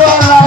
agora.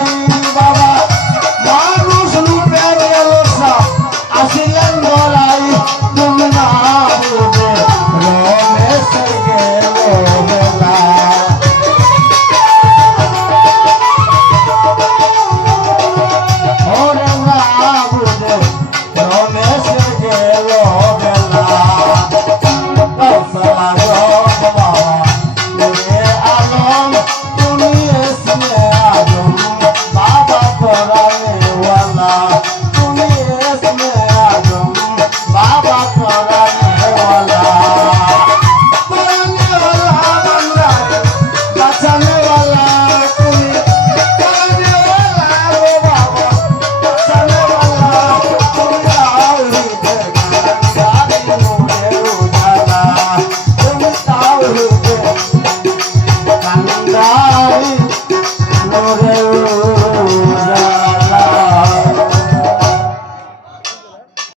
Oh.